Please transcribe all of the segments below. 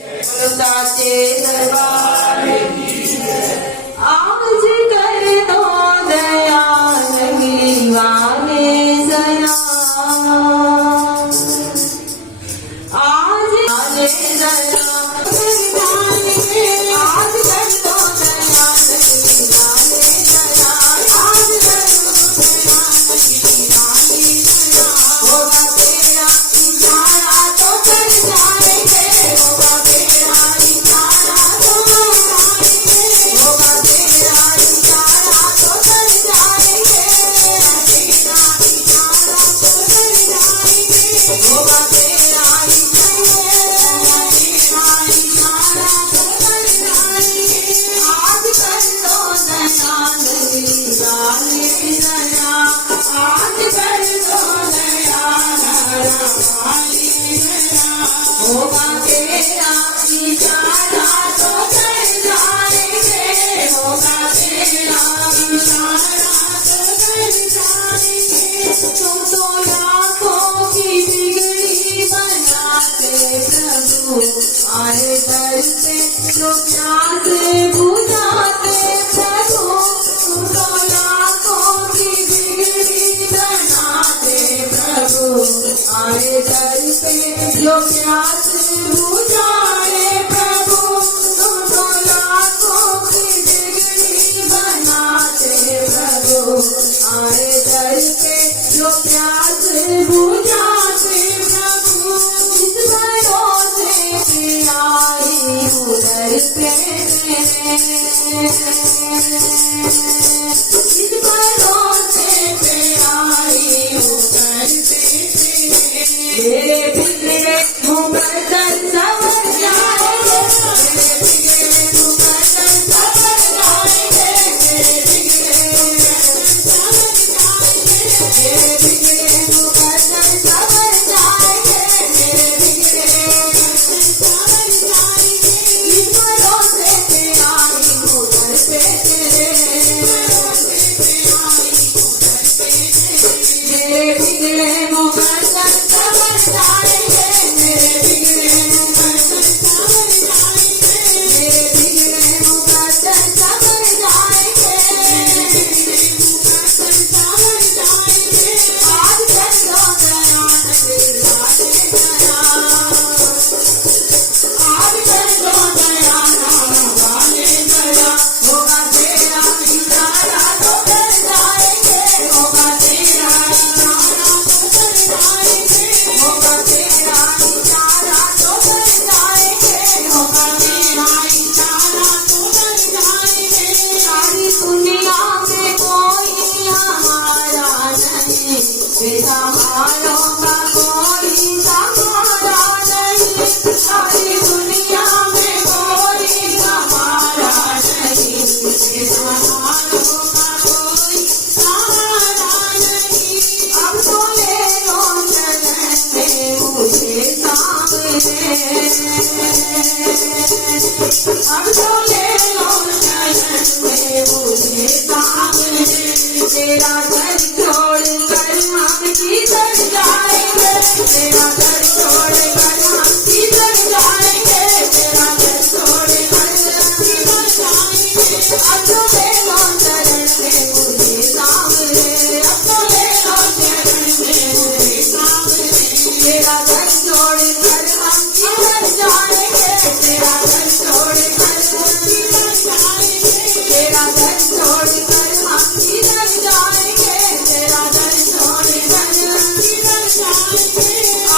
साचे दरबार आज कर दो दया नहीं वाले जरा आज आले जरा आज कर दो दया नहीं वाले जरा आज कर दो दया नहीं वाले जरा होगा तेरा इशारा तो कर जाएंगे होगा तेरा इशारा तो कर जाएंगे होगा तेरा इशारा तो कर जाएंगे तेरा इशारा तो कर जाएंगे होगा तेरा इशारा तो कर जाएंगे आज कर दो दया नहीं वाले जरा आज कर दो दया वाले जरा होगा तेरा इशारा तो कर जाएंगे होगा तेरा इशारा तो कर जाएंगे तुम तो लाखों की बिगड़ी बनाते प्रभु आए दर पे जो प्यास बुझाते प्रभु तुम तो लाखों की बिगड़ी बनाते प्रभु आए दर पे जो प्यास बुझाए प्रभु तुम तो लाखों की बिगड़ी बनाते प्रभु आए दर पे जो प्यास बुझाते प्रभु इस भरोसे पे आई उधर पे इस भरोसे पे आई उधर पे मेरे बिगड़े मुँह पर दर सवर जाएंगे मेरे बिगड़े मुँह पर दर सवर जाएंगे मेरे बिगड़े मुँह पर दर सवर जाएंगे मेरे बिगड़े इस भरोसे पे आई उधर पे मेरे बिगड़े मुँह पर दर सवर जाएंगे मेरे बिगड़े मुँह पर दर सवर जाएंगे मेरे बिगड़े मुँह पर दर सवर जाएंगे आज कर दो दया नहीं वाले जरा आज कर दो दया नहीं वाले जरा होगा तेरा इशारा तो कर जाएंगे होगा तेरा इशारा तो कर जाएंगे होगा तेरा इशारा तो कर जाएंगे होगा तेरा इशारा तो कर जाएंगे सारी दुनिया में कोई हमारा नहीं बेसहारों का कोई सहारा नहीं सारी दुनिया में कोई हमारा नहीं बेसहारों का कोई सहारा नहीं अब तो ले लो चरण में मुझे सामने अब तो ले लो चरण में मुझे सामने तेरा घर छोड़ कर हम किधर जाएंगे तेरा घर छोड़ कर हम किधर जाएंगे तेरा घर छोड़ कर हम किधर जाएंगे अब तो ले लो चरण में मुझे सामने अब तो ले लो चरण में मुझे सामने तेरा घर छोड़ कर हम किधर जाएंगे तेरा घर छोड़ कर हम किधर जाएंगे तेरा घर छोड़ कर हम किधर जाएंगे तेरा घर छोड़ कर हम किधर जाएंगे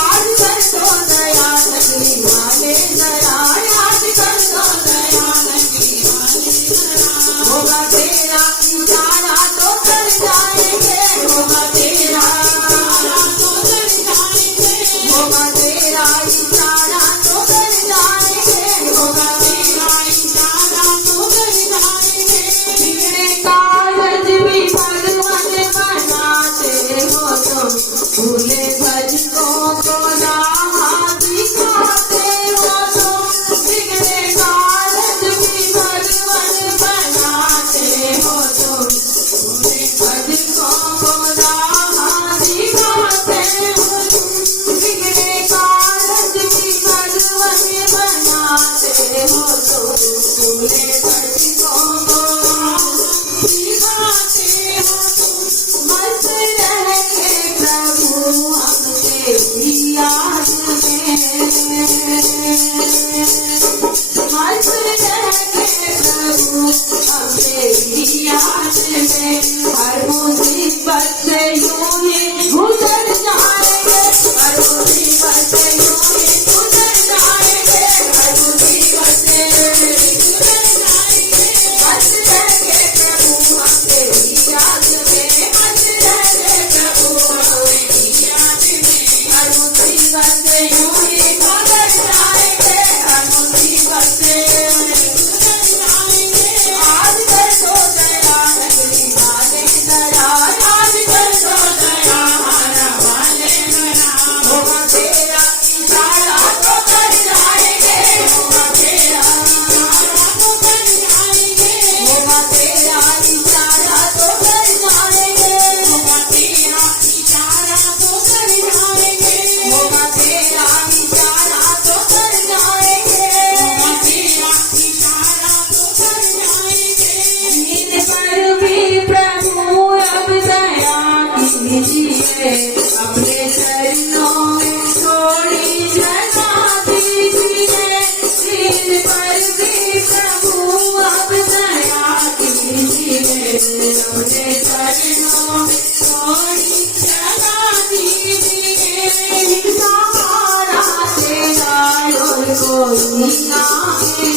आज कर दो दया नहीं वाले जरा आज कर दो दया नहीं वाले जरा होगा तेरा इशारा तो कर जाएंगे होगा तेरा इशारा तो कर जाएंगे होगा तेरा इशारा तो कर जाएंगे होगा तेरा इशारा तो कर जाएंगे बिगड़े कागज भी भगवान बनाते हो तुम भूले भज को तेरी याद में मस्त रहते प्रभु अब तेरी याद में हर मुसीबत से यूं ही गुजर जाएंगे हर मुसीबत से यूं ही गुजर जाएंगे हर मुसीबत से गुजर जाएंगे मस्त रहेंगे प्रभु हम तेरी याद में मस्त रहेंगे प्रभु हम तेरी याद में हर मुसीबत से यूं ही गुजर जाएंगे हर मुसीबत से गुजर जाएंगे आज कर दो दया नगरी वाले दया आज कर दो दया हमारा वाले दया होगा तेरा इशारा तो कर जाएंगे होगा तेरा इशारा तो कर जाएंगे होगा तेरा इशारा तो कर जाएंगे होगा तेरा इशारा तो कर जाएंगे होगा तेरा इशारा तो कर जाएंगे होगा तेरा इशारा तो कर जाएंगे इन पर भी प्रभु अब दया कीजिए अपने चरणों में थोड़ी जगह दीजिए इन पर भी प्रभु अब दया कीजिए अपने चरणों में थोड़ी जगह दीजिए सहारा तेरा और कोई नहीं